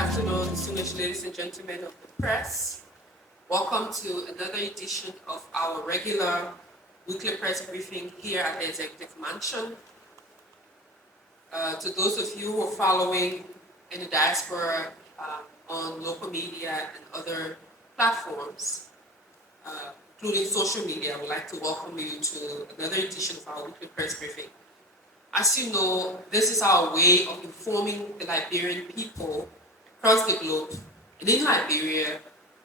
afternoon, distinguished ladies and gentlemen of the press. Welcome to another edition of our regular weekly press briefing here at the Executive Mansion. To those of you who are following in the diaspora on local media and other platforms, including social media, I would like to welcome you to another edition of our weekly press briefing. As you know, this is our way of informing the Liberian people across the globe and in Liberia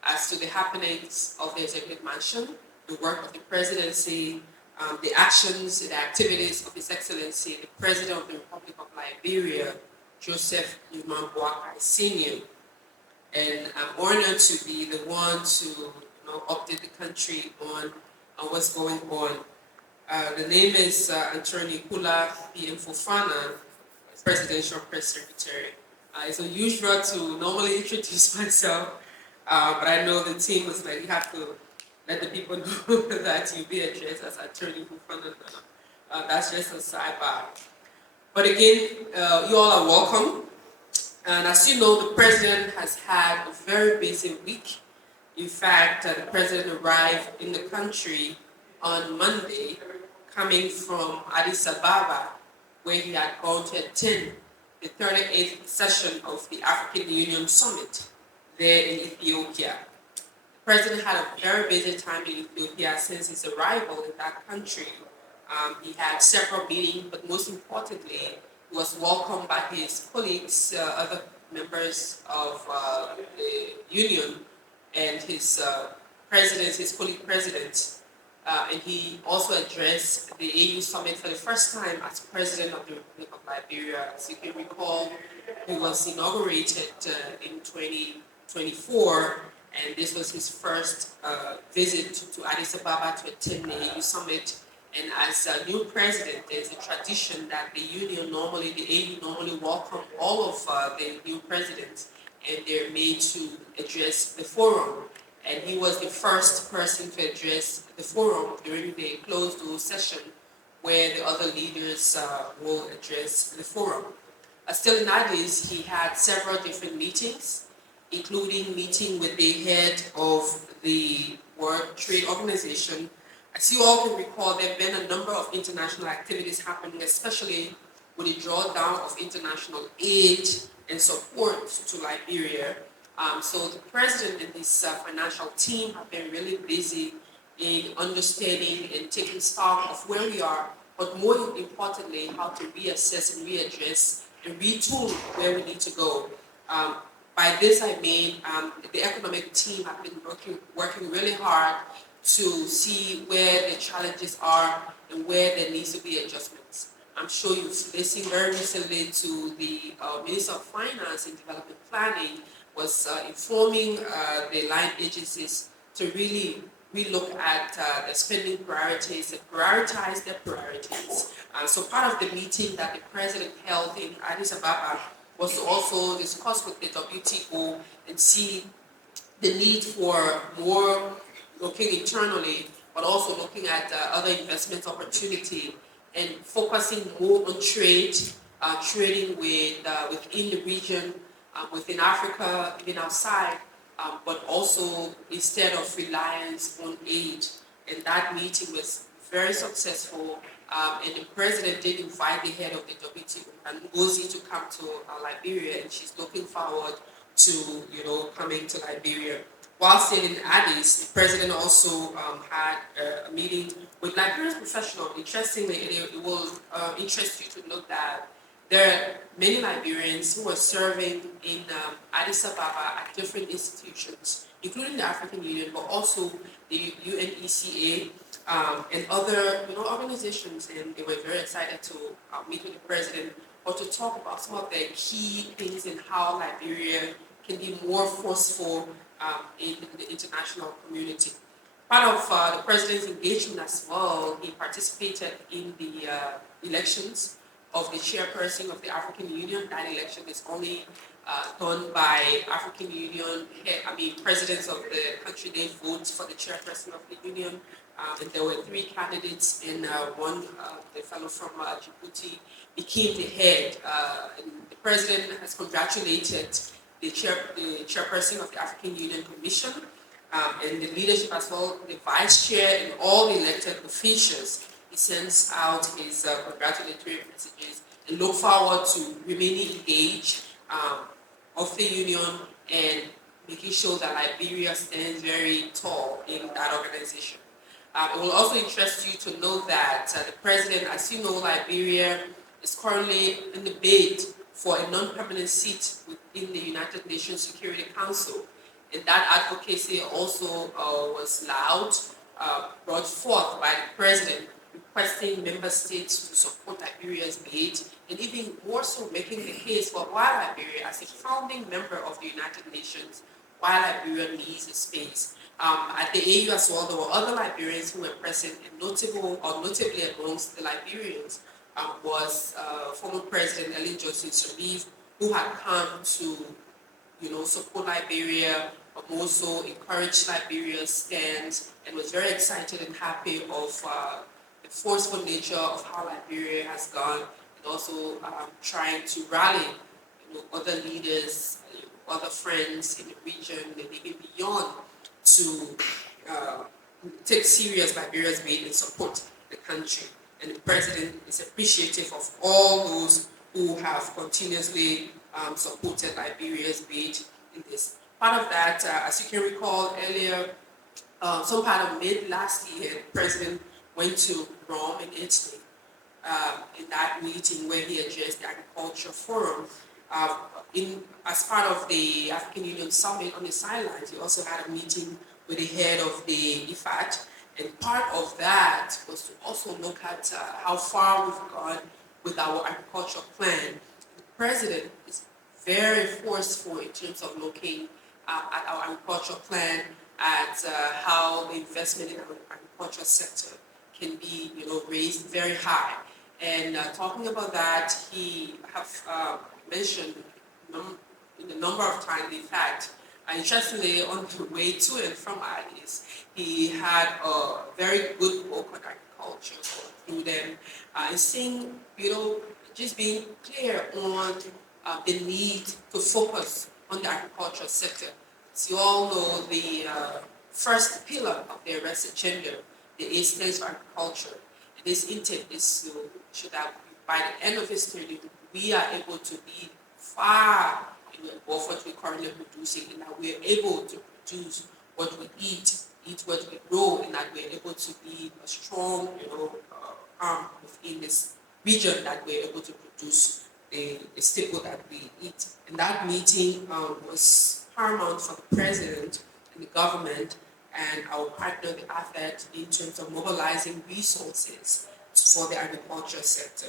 as to the happenings of the Executive Mansion, the work of the presidency, the actions and the activities of His Excellency, the President of the Republic of Liberia, Joseph Newman Boakai Sr. And I'm honored to be the one to update the country on what's going on. The name is Attorney Kula P.M. Fofana, Presidential Press Secretary. It's unusual to normally introduce myself, but I know the team was like, you have to let the people know that you'll be addressed as Attorney Fofana. That's just a sidebar. But again, you all are welcome. And as you know, the President has had a very busy week. In fact, the President arrived in the country on Monday, coming from Addis Ababa, where he had gone to attend the 38th session of the African Union Summit there in Ethiopia. The President had a very busy time in Ethiopia since his arrival in that country. He had several meetings, but most importantly, he was welcomed by his colleagues, other members of the Union, and his presidents, his colleague presidents. And he also addressed the AU Summit for the first time as President of the Republic of Liberia. As you can recall, he was inaugurated in 2024, and this was his first visit to Addis Ababa to attend the AU Summit. And as a new president, there's a tradition that the AU normally welcome all of the new presidents, and they're made to address the forum. And he was the first person to address the forum during the closed-door session where the other leaders will address the forum. Still in Addis, he had several different meetings, including meeting with the head of the World Trade Organization. As you all can recall, there have been a number of international activities happening, especially with the drawdown of international aid and support to Liberia. So the President and his financial team have been really busy in understanding and taking stock of where we are, but more importantly, how to reassess and readdress and retool where we need to go. By this I mean the economic team have been working really hard to see where the challenges are and where there needs to be adjustments. I'm sure you've listened very recently to the Minister of Finance and Development Planning was informing the line agencies to really relook at the spending priorities and prioritize their priorities. So part of the meeting that the President held in Addis Ababa was to also discuss with the WTO and see the need for more looking internally, but also looking at other investment opportunity and focusing more on trade, trading within the region, within Africa, even outside, but also instead of reliance on aid. And that meeting was very successful, and the President did invite the head of the WTO, Ngozi, to come to Liberia, and she's looking forward to coming to Liberia. While still in Addis, the President also had a meeting with Liberian professionals. Interestingly, it will interest you to note that there are many Liberians who are serving in Addis Ababa at different institutions, including the African Union, but also the UNECA and other organizations. And they were very excited to meet with the President or to talk about some of the key things in how Liberia can be more forceful in the international community. Part of the President's engagement as well, he participated in the elections of the chairperson of the African Union. That election is only done by African Union, presidents of the country. They vote for the chairperson of the union. And there were three candidates, and one, the fellow from Djibouti, became the head. And the President has congratulated the chairperson of the African Union Commission, and the leadership as well, the vice chair and all the elected officials. He sends out his congratulatory messages and look forward to remaining engaged of the union and making sure that Liberia stands very tall in that organization. It will also interest you to know that the president, as you know, Liberia is currently in the bid for a non-permanent seat within the United Nations Security Council. And that advocacy also was loud, brought forth by the president, requesting member states to support Liberia's bid, and even more so making the case for why Liberia, as a founding member of the United Nations, why Liberia needs a space. At the AU as well, there were other Liberians who were present, and notably amongst the Liberians was former President Ellen Johnson Sirleaf, who had come to, support Liberia, but also encourage Liberia's stand, and was very excited and happy of the forceful nature of how Liberia has gone, and also trying to rally, other leaders, other friends in the region, and even beyond, to take serious Liberia's bid and support the country. And the president is appreciative of all those who have continuously supported Liberia's bid in this. Part of that, as you can recall earlier, some part of mid last year, the president went to Rome in Italy in that meeting where he addressed the Agriculture Forum. As part of the African Union Summit on the sidelines, he also had a meeting with the head of the IFAD, and part of that was to also look at how far we've gone with our agricultural plan. The president is very forceful in terms of looking at our agricultural plan, at how the investment in our agricultural sector can be, raised very high. And talking about that, he have mentioned in a number of times, in fact, interestingly, on the way to and from Addis, he had a very good book on agriculture through them, and saying, just being clear on the need to focus on the agricultural sector. As you all know, the first pillar of the arrest agenda, the 8 States for Agriculture, and this intent is to show that by the end of his term, we are able to be far above what we're currently producing, and that we're able to produce what we eat what we grow, and that we're able to be a strong, arm within this region, that we're able to produce the staple that we eat. And that meeting was paramount for the president and the government and our partner, the AFED, in terms of mobilizing resources for the agriculture sector.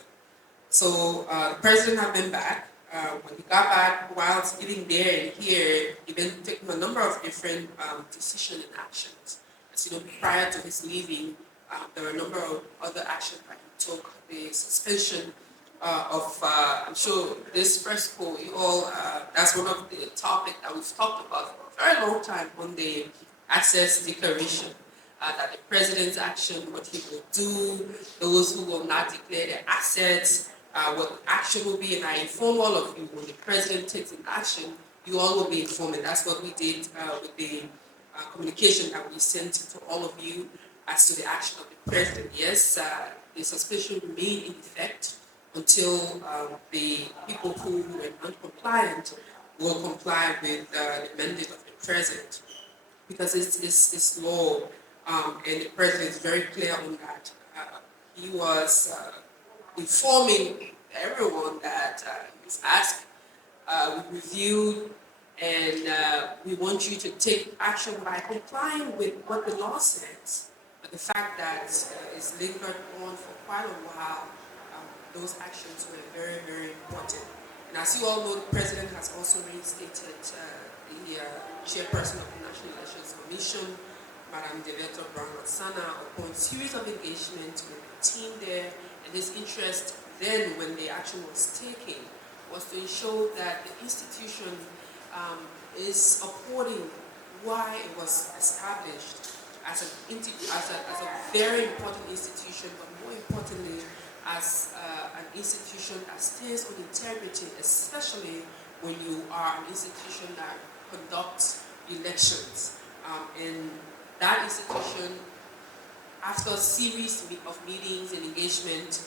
So the president had been back. When he got back, whilst living there and here, he been taking a number of different decisions and actions. As you know, prior to his leaving, there were a number of other actions that he took. The suspension of, I'm sure this first call, you all, that's one of the topics that we've talked about for a very long time on the Access Declaration. That the president's action, what he will do, those who will not declare their assets, what action will be, and I inform all of you when the president takes an action, you all will be informed, and that's what we did with the communication that we sent to all of you as to the action of the president. Yes, the suspension remained in effect until the people who were non-compliant will comply with the mandate of the president, because it's law, and the president is very clear on that. He was informing everyone that he's asked, we reviewed, and we want you to take action by complying with what the law says. But the fact that it's lingered on for quite a while, those actions were very, very important. And as you all know, the president has also reinstated the chairperson of the National Elections Commission, Madam Deveto Brown-Wansana, upon a series of engagements with the team there. And his interest then, when the action was taken, was to ensure that the institution is supporting why it was established as a very important institution, but more importantly, as an institution that stands on integrity, especially when you are an institution that conducts elections. And that institution, after a series of meetings and engagement,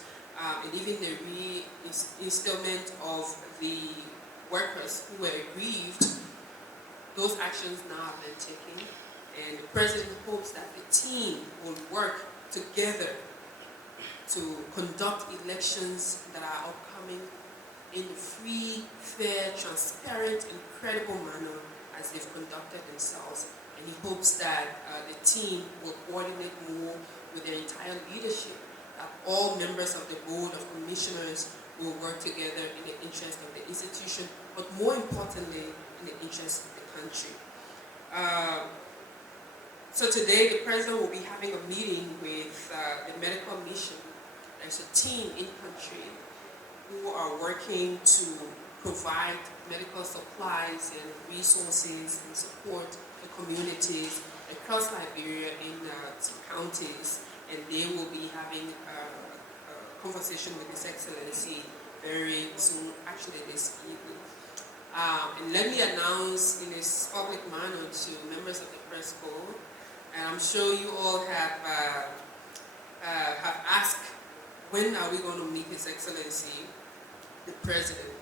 and even the reinstallment of the workers who were aggrieved, those actions now have been taken. And the president hopes that the team will work together to conduct elections that are upcoming in a free, fair, transparent, and credible manner as they've conducted themselves. And he hopes that the team will coordinate more with their entire leadership, that all members of the board of commissioners will work together in the interest of the institution, but more importantly, in the interest of the country. So today, the president will be having a meeting with the medical mission. There's a team in country who are working to provide medical supplies and resources and support the communities across Liberia in some counties, and they will be having a conversation with His Excellency very soon, actually this evening. And let me announce in this public manner to members of the press corps, and I'm sure you all have asked, when are we going to meet His Excellency, the President?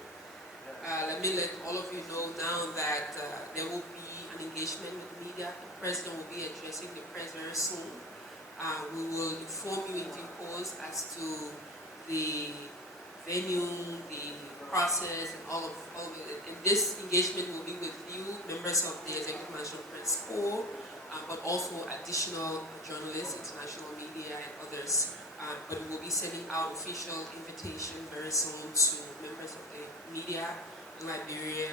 Let me let all of you know now that there will be an engagement with the media. The President will be addressing the press very soon. We will inform you in due course as to the venue, the process, and all of it. And this engagement will be with you, members of the Executive National Press Corps, but also additional journalists, international media, and others. But we will be sending out official invitation very soon to members of the media in Liberia,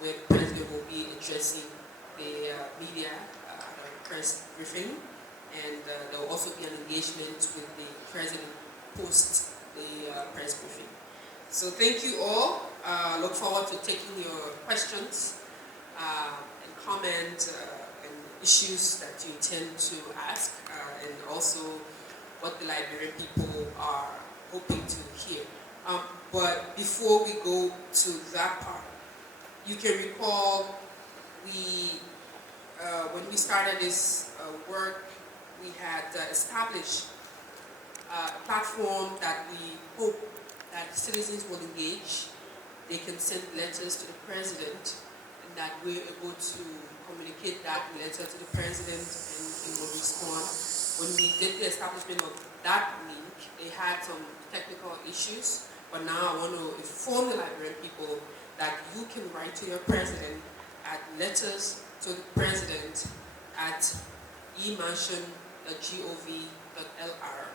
where the President will be addressing the media at a press briefing. And there will also be an engagement with the President post the press briefing. So thank you all. Look forward to taking your questions and comment and issues that you intend to ask, and also what the Liberian people are hoping to hear. But before we go to that part, you can recall when we started this work, we had established a platform that we hope that citizens will engage. They can send letters to the President, and that we're able to communicate that letter to the President, and he will respond. When we did the establishment of that link, they had some technical issues, but now I want to inform the Liberian people that you can write to your President at letters to the President at emansion.gov.lr,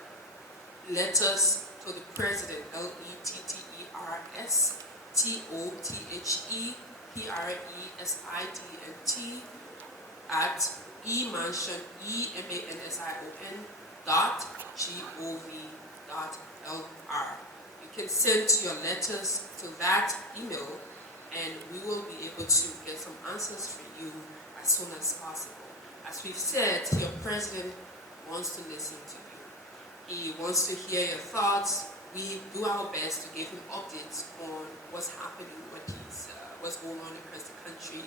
letters to the President, LETTERSTOTHEPRESIDENT at emansion, emansion.gov.lr. You can send your letters to that email, and we will be able to get some answers for you as soon as possible. As we've said, your President wants to listen to you. He wants to hear your thoughts. We do our best to give him updates on what's happening, what's going on across the country.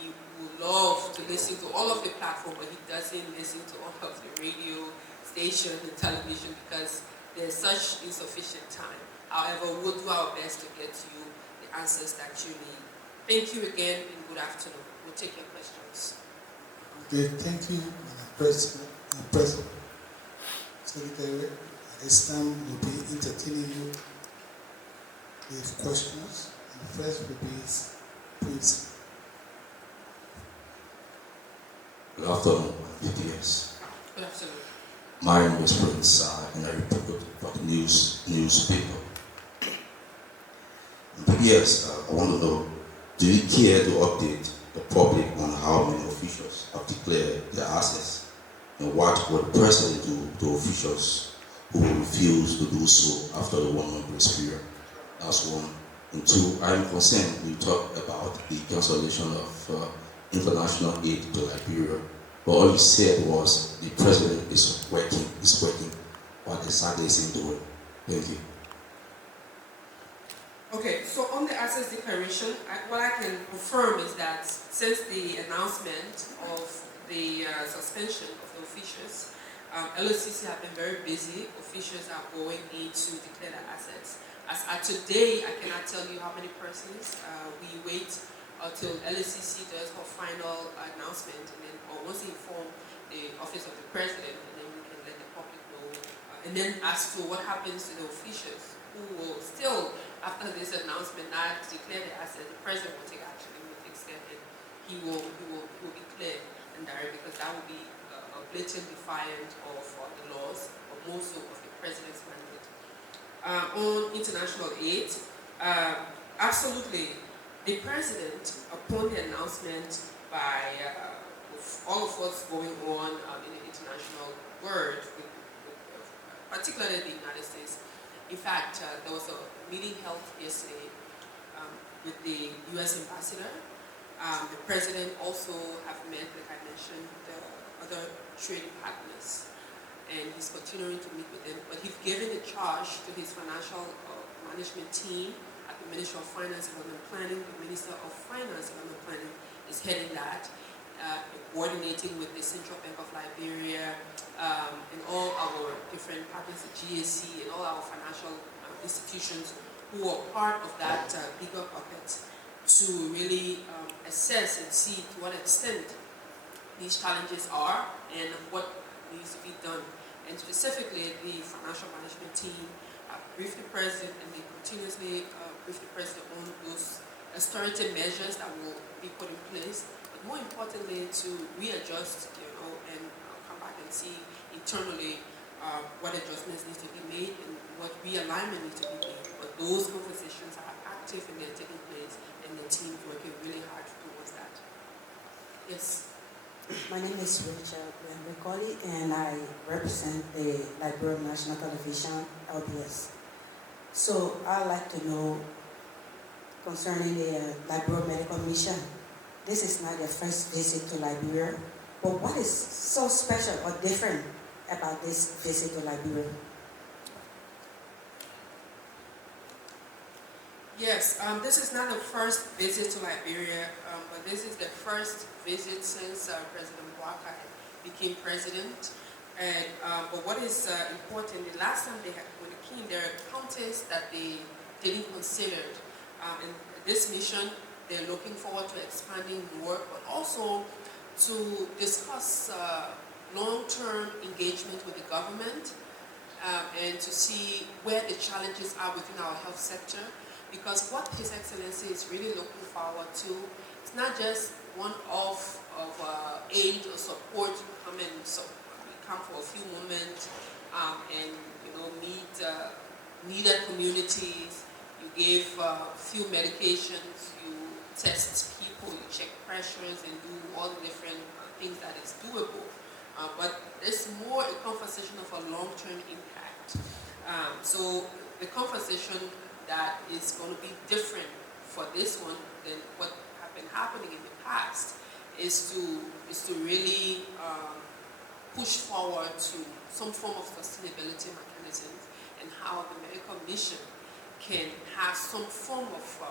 He would love to listen to all of the platform, but he doesn't listen to all of the radio stations and television because there's such insufficient time. However, we'll do our best to get you the answers that you need. Thank you again, and good afternoon. We'll take your questions. Okay, thank you, President. Secretary, at this time we'll be entertaining you with questions. And the first will be Prince. Good afternoon, VPS. Good afternoon. My name is Prince, and I report for the newspaper. VPS, I want to know, do you care to update the public on how many officials have declared their access, and what will the President do to officials who will refuse to do so after the 1 month grace period? That's one. And two, I'm concerned you talk about the cancellation of international aid to Liberia, but all you said was the President is working. What exactly is he doing? Thank you. Okay, so on the assets declaration, what I can confirm is that since the announcement of the suspension of the officials, LOCC have been very busy. Officials are going in to declare their assets. As at today, I cannot tell you how many persons. We wait until LOCC does her final announcement, and then once they inform the office of the president, and then we can let the public know. And then as to what happens to the officials who will still, after this announcement, not declare the asset, the president will take action. He will take step, and he will be cleared and direct, because that will be a blatant defiant of the laws, but more so of the president's mandate. On international aid, absolutely, the president, upon the announcement by all of what's going on in the international world, particularly the United States. In fact, there was a meeting held yesterday with the U.S. ambassador. The president also have met, like I mentioned, the other trading partners, and he's continuing to meet with them. But he's given the charge to his financial management team at the Ministry of Finance and Urban Planning. The Minister of Finance and Urban Planning is heading that, coordinating with the Central Bank of Liberia, and all our different partners, the GSC, and all our financial institutions who are part of that bigger bucket, to really assess and see to what extent these challenges are and what needs to be done. And specifically, the financial management team briefed the president, and they continuously brief the president on those austerity measures that will be put in place, but more importantly, to readjust, and come back and see internally what adjustments need to be made and what realignment needs to be made. But those conversations are active and they're taking place, and the team working really hard towards that. Yes. My name is Rachel Recoli, and I represent the Liberia National Television, LBS. So I'd like to know concerning the Liberia Medical Mission. This is not your first visit to Liberia, but what is so special or different about this visit to Liberia? Yes, this is not the first visit to Liberia, but this is the first visit since President Bouaka became president. And but what is important, the last time when they came, there are counties that they didn't consider. In this mission, they're looking forward to expanding more, but also to discuss long-term engagement with the government, and to see where the challenges are within our health sector. Because what His Excellency is really looking forward to, it's not just one-off of aid or support to come for a few moments, and meet needed communities. You give a few medications, you test people, you check pressures, and do all the different things that is doable. But it's more a conversation of a long-term impact. So the conversation that is going to be different for this one than what have been happening in the past is to really push forward to some form of sustainability mechanisms, and how the medical mission can have some form of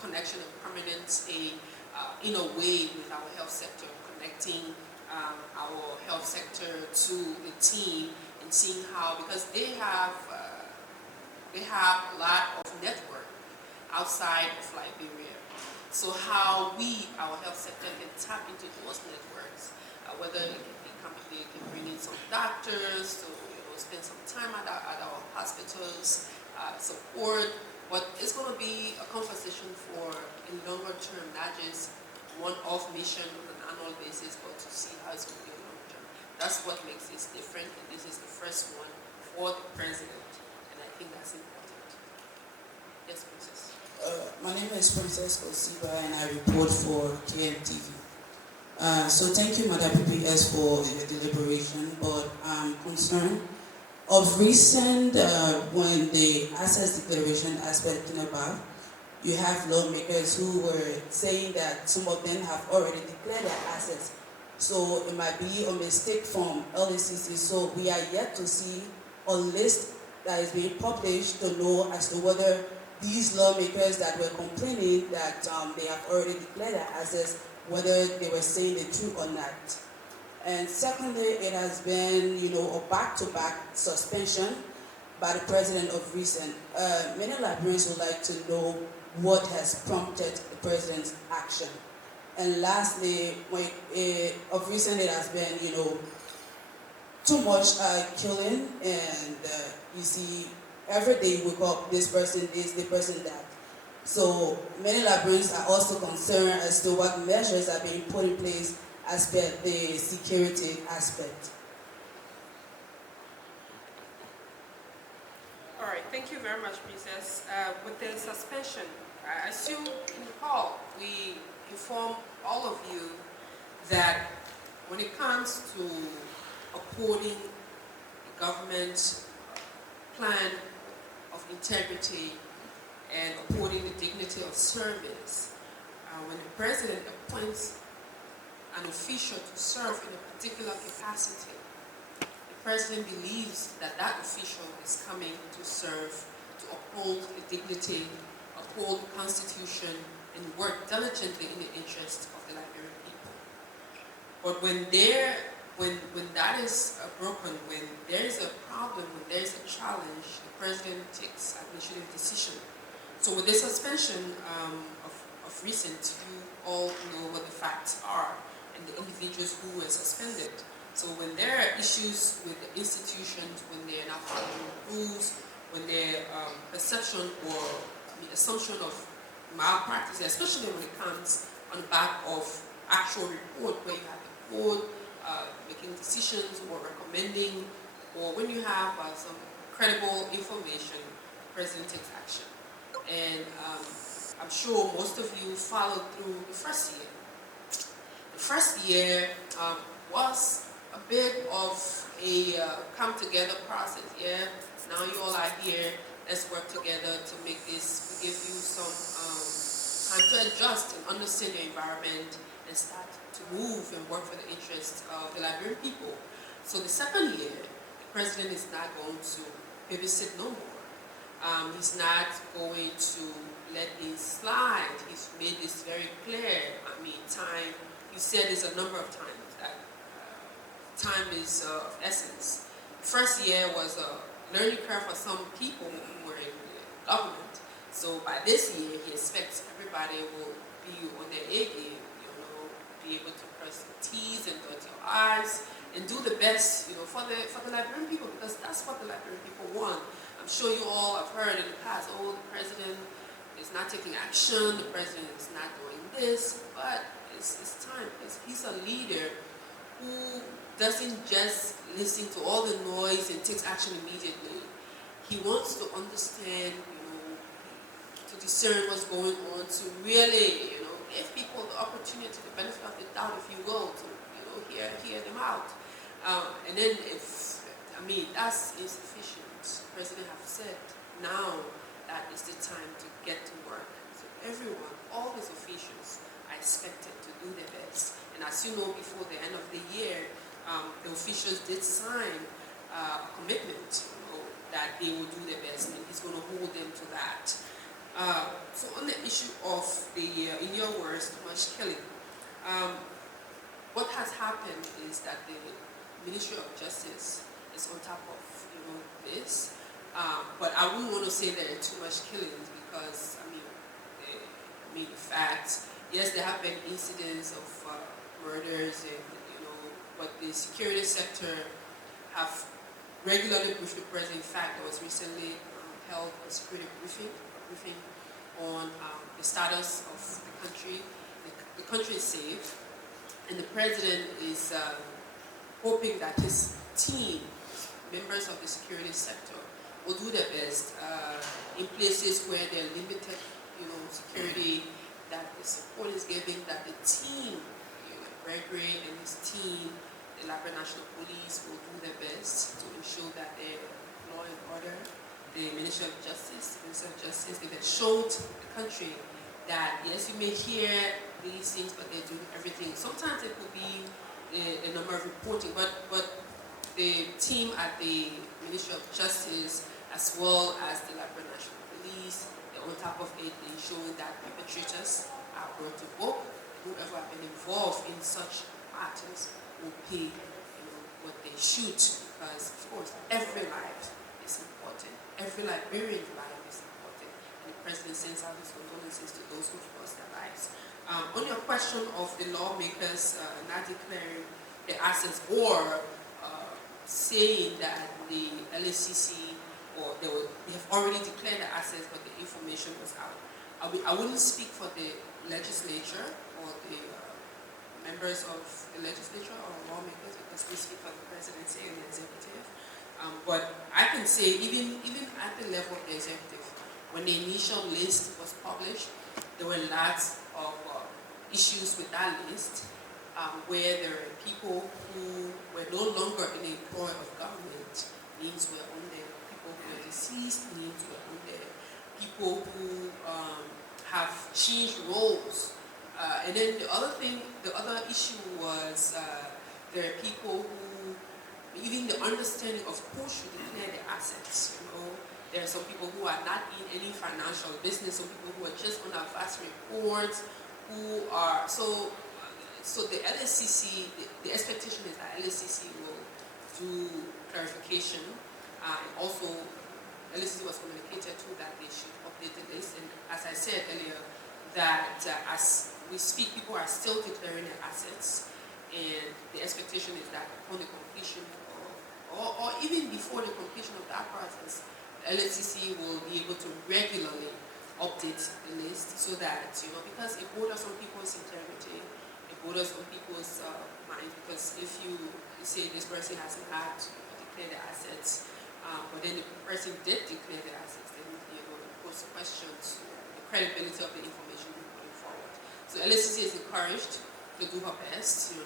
connection and permanence in a way with our health sector, connecting our health sector to the team, and seeing how, because they have a lot of network outside of Liberia. So how our health sector, can tap into those networks, whether they can bring in some doctors to spend some time at our hospitals, support. But it's going to be a conversation for in longer term, not just one-off mission on an annual basis, but to see how it's going to be long term. That's what makes this different, and this is the first one for the president, and I think that's important. Yes, Princess. My name is Princess Osiba, and I report for KMTV. So thank you, Madam PPS, for your deliberation, but I'm concerned. Of recent, when the assets declaration aspect came about, you have lawmakers who were saying that some of them have already declared their assets. So it might be a mistake from LACC. So we are yet to see a list that is being published to know as to whether these lawmakers that were complaining that they have already declared their assets, whether they were saying the truth or not. And secondly, it has been, a back-to-back suspension by the president of recent. Many Liberians would like to know what has prompted the president's action. And lastly, of recent it has been, too much killing, and you see, every day you wake up, this person this, the person that. So many Liberians are also concerned as to what measures are being put in place as per the security aspect. All right, thank you very much, Princess. With the suspension, as you recall, we inform all of you that when it comes to upholding the government plan of integrity and upholding the dignity of service, when the president appoints an official to serve in a particular capacity, the president believes that that official is coming to serve, to uphold the dignity, uphold the Constitution, and work diligently in the interest of the Liberian people. But when that is broken, when there is a problem, when there is a challenge, the president takes administrative decision. So with this suspension of recent, you all know what the facts are and the individuals who were suspended. So when there are issues with the institutions, when they are not following rules, when their perception or assumption of malpractice, especially when it comes on the back of actual report where you have the board making decisions or recommending, or when you have some credible information, the president takes action. And I'm sure most of you followed through the first year. The first year was a bit of a come-together process. Yeah, now you all are here. Let's work together to make this, give you some time to adjust and understand your environment and start to move and work for the interests of the Liberian people. So the second year, the president is not going to babysit no more. He's not going to let this slide. He's made this very clear. I mean, time, you said this a number of times, that time is of essence. The first year was a learning curve for some people who were in the government. So by this year, he expects everybody will be on their A game, be able to cross your T's and dot your I's and do the best, for the Liberian people, because that's what the Liberian people want. I'm sure you all have heard in the past, oh, the president is not taking action, the president is not doing this, but it's time. He's a leader who doesn't just listen to all the noise and takes action immediately. He wants to understand, to discern what's going on, to really, give people the opportunity, the benefit of the doubt, if you will, to, hear them out. And then that's insufficient. The president has said, now that is the time to get to work. So everyone, all his officials are expected to do their best. And as you know, before the end of the year, the officials did sign a commitment, that they will do their best, and he's going to hold them to that. So on the issue of the, in your words, too much killing, what has happened is that the Ministry of Justice is on top of, this. But I wouldn't want to say that there are too much killings, because, in fact, yes, there have been incidents of murders and, but the security sector have regularly briefed the president. In fact, there was recently held a security briefing on the status of the country. The country is safe, and the president is hoping that his team, members of the security sector, will do their best in places where there are limited, security, that the support is given, that the team, Gregory and his team, the Liberia National Police, will do their best to ensure that their law and order, the Ministry of Justice, they have showed the country that, yes, you may hear these things, but they're doing everything. Sometimes it could be a number of reporting, but the team at the Ministry of Justice, as well as the Liberia National Police, they're on top of it, ensuring that perpetrators are brought to book. Whoever have been involved in such matters will pay, what they should, because of course every life is important. Every Liberian life is important, and the president sends out his condolences to those who've lost their lives. On your question of the lawmakers not declaring the assets or saying that the LACC or they have already declared the assets, but the information was out. I wouldn't speak for the legislature or the members of the legislature or lawmakers, because we speak for the presidency and the executive. But I can say even at the level of the executive, when the initial list was published, there were lots of issues with that list, where there were people who were no longer in the employ of government. Names were on there. People who were deceased, names were on there. People who have changed roles. And then the other issue was there are people who, even the understanding of who should declare the assets, There are some people who are not in any financial business, some people who are just on advisory boards, who are, so the LSCC, the expectation is that LSCC will do clarification, and also LSCC was communicated to that they should update the list, and as I said earlier, that as we speak, people are still declaring their assets, and the expectation is that upon the completion or even before the completion of that process, LSCC will be able to regularly update the list so that, because it borders on people's integrity, it borders on people's mind, because if you say this person hasn't had to declare the assets, but then the person did declare the assets, then, it puts questions to the credibility of the information you're putting forward. So LSCC is encouraged to do her best, to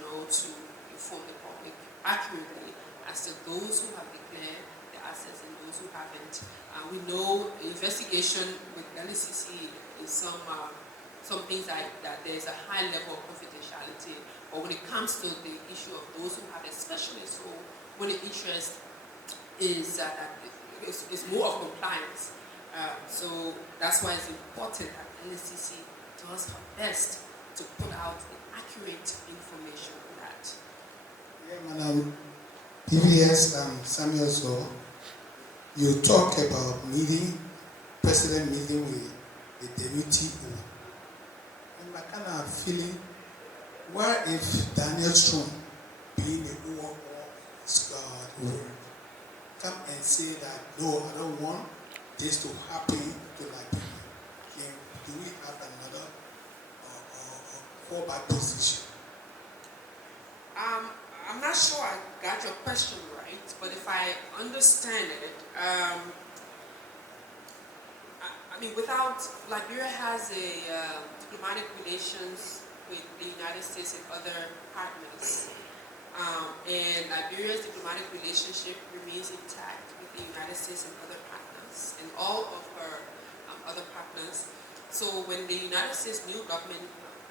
inform the public accurately as to those who have declared the assets and those who haven't. We know investigation with LSCC is some things that there's a high level of confidentiality, but when it comes to the issue of those who have, especially so when the interest is more of compliance. So that's why it's important that LSCC does her best to put out the accurate information on that. Yeah, Madam PBS and Samuel, so you talk about president meeting with the deputy. And my kind of feeling, what if Daniel Trump, being the war will come and say that, no, I don't want this to happen to Liberia? Do we have another fallback position? I'm not sure I got your question right, but if I understand it, without, Liberia has a diplomatic relations with the United States and other partners, and Liberia's diplomatic relationship remains intact with the United States and other partners, and all of her other partners. So when the United States new government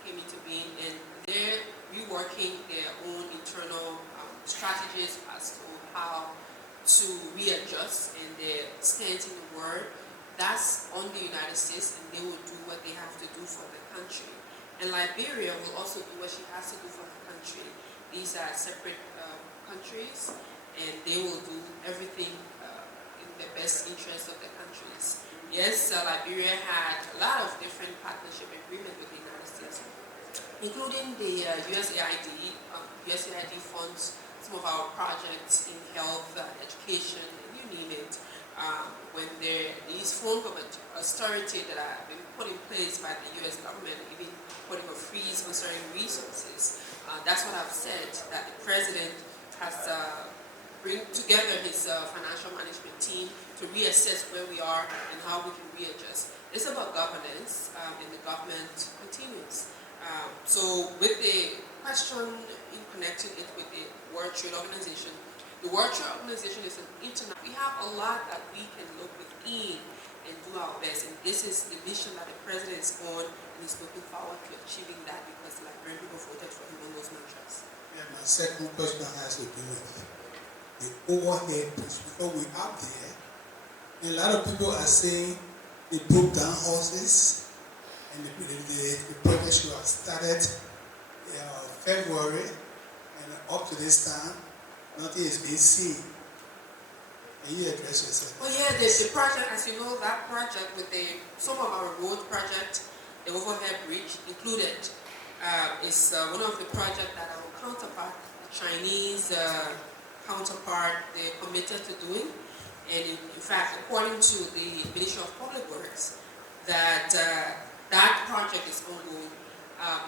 came into being, and they're reworking their own internal strategies as to how to readjust and their stance in the world, that's on the United States, and they will do what they have to do for the country. And Liberia will also do what she has to do for the country. These are separate countries, and they will do everything in the best interest of the countries. Yes, Liberia had a lot of different partnership agreements with the United States, including the USAID. USAID funds some of our projects in health, education, and you name it. When these forms of austerity that have been put in place by the U.S. government, even putting a freeze concerning resources, that's what I've said, that the president has bring together his financial management team to reassess where we are and how we can readjust. It's about governance, and the government continues. So with the question in connecting it with the World Trade Organization, the World Trade Organization is an international. We have a lot that we can look within and do our best, and this is the mission that the president is on, and he's looking forward to achieving that because Liberian people voted for him on those measures. Yeah, my second question has to do with the overhead, because we're up there, and a lot of people are saying they broke down horses, and the project should have started February, and up to this time, nothing is being seen. Can you address yourself? Well, yeah, the project, as you know, that project with some of our road project, the overhead bridge included, is one of the projects that our counterpart, the Chinese counterpart, they're committed to doing. And in fact, according to the Ministry of Public Works, that that project is ongoing.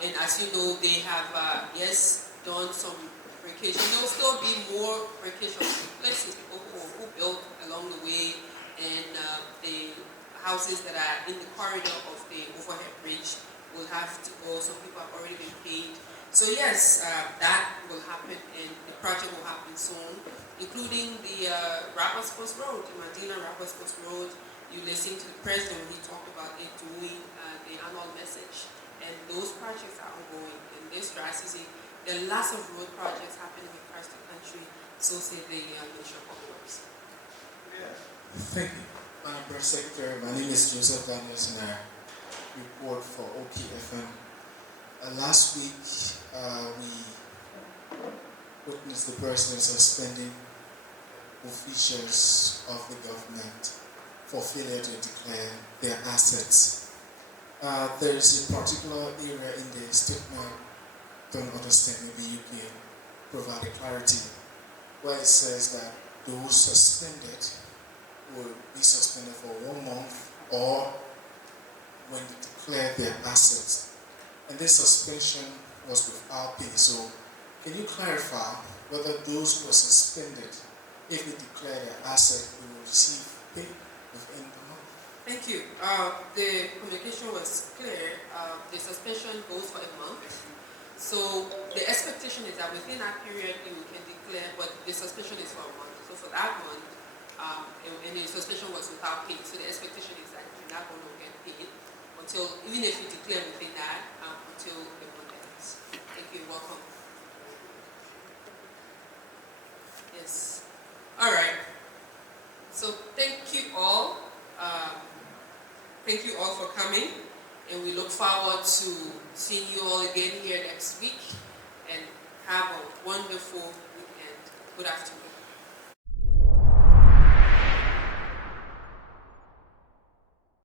And as you know, they have, yes, done some vacation. There will still be more vacation places, people who built along the way, and the houses that are in the corridor of the overhead bridge will have to go. Some people have already been paid. So yes, that will happen, and the project will happen soon, including the Rappers Coast Road, the Medina Rappers Coast Road. You listen to the president when he talked about it doing the annual message, and those projects are ongoing. In this dry season, there are lots of road projects happening across the country, so say the Ministry of Public Works. Thank you, Madam Press Secretary. My name is Joseph Daniels, and I report for OKFM. Last week, we witnessed the president suspending officials of the government for failure to declare their assets. There is a particular area in the statement, don't understand, maybe you can provide a clarity, where it says that those suspended will be suspended for 1 month or when they declare their assets. And this suspension was without pay. So can you clarify whether those who are suspended, if they declare their asset, will receive pay within the month? Thank you. The communication was clear. The suspension goes for a month. So the expectation is that within that period you can declare, but the suspension is for a month. So for that month, and the suspension was without pay. So the expectation is that you're not going to get paid until, even if you declare within that, until the month ends. Thank you. Welcome. Yes. All right. So thank you all. Thank you all for coming, and we look forward to seeing you all again here next week. And have a wonderful weekend. Good afternoon.